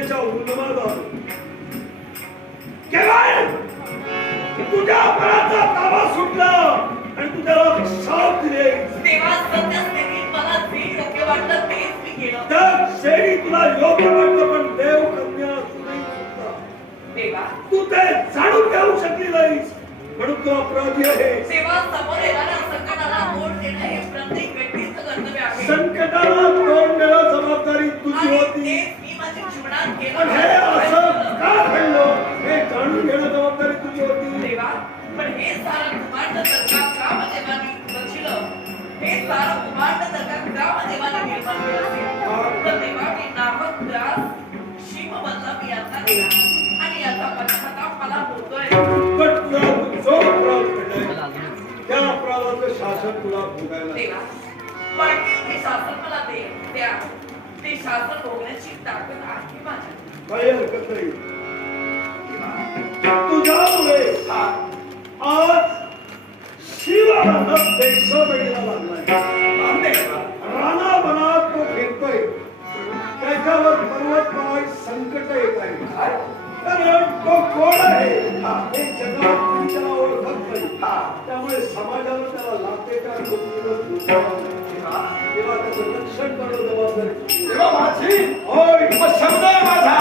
सत्याच्या उन्माद आलो. केवळ तुझ्या पराचा ताबा सुटला आणि तू त्याला शाप दिले. तेव्हा सत्य स्थितीत मला जे योग्य वाटलं तेच मी केलं. त्या शेळी तुला योग्य वाटलं पण देव कन्या असूनही सुद्धा तेव्हा तू ते जाणून घेऊ शकली नाहीस म्हणून तो अपराधी आहे. तेव्हा समोर येणाऱ्या संकटाला तोंड देणं हे प्रत्येक व्यक्तीचं कर्तव्य आहे. संकटाला तोंड देणं जबाबदारी तुझी आणि होती. तेच मी माझ्या जीवनात केलं. पण हे असं का घडलं हे जाणून घेणं जबाबदारी तुझी होती. तेव्हा पण हे सारं कुमांड तर्का का देवाने रचिलं? हे सारं कुमांड तर्का का देवाने निर्माण केलं असेल? तर तेव्हा मी नाहक त्रास शिवबंधला मी आता दिला आणि याचा पश्चाताप मला होतोय. पण तुला जो अपराध घडलाय त्या अपराधाचं शासन तुला भोगायला. तेव्हा पण ते शासन मला द्या. ते शासन भोगण्याची ताकद आहे माझ्यात. काही हरकत नाही. तुझ्यामुळे आज शिवाला देशोधडीला लागलाय. रानावनात तो फिरतोय. त्याच्यावर पर्वतमाळ संकट येत आहे. कारण तो कोण आहे हे जगात त्याला ओळखत नाही. त्यामुळे समाजाला त्याला लातेच्या तेव्हा त्याचं रक्षण करणं जबाबदारी. माझी होय शब्द माझा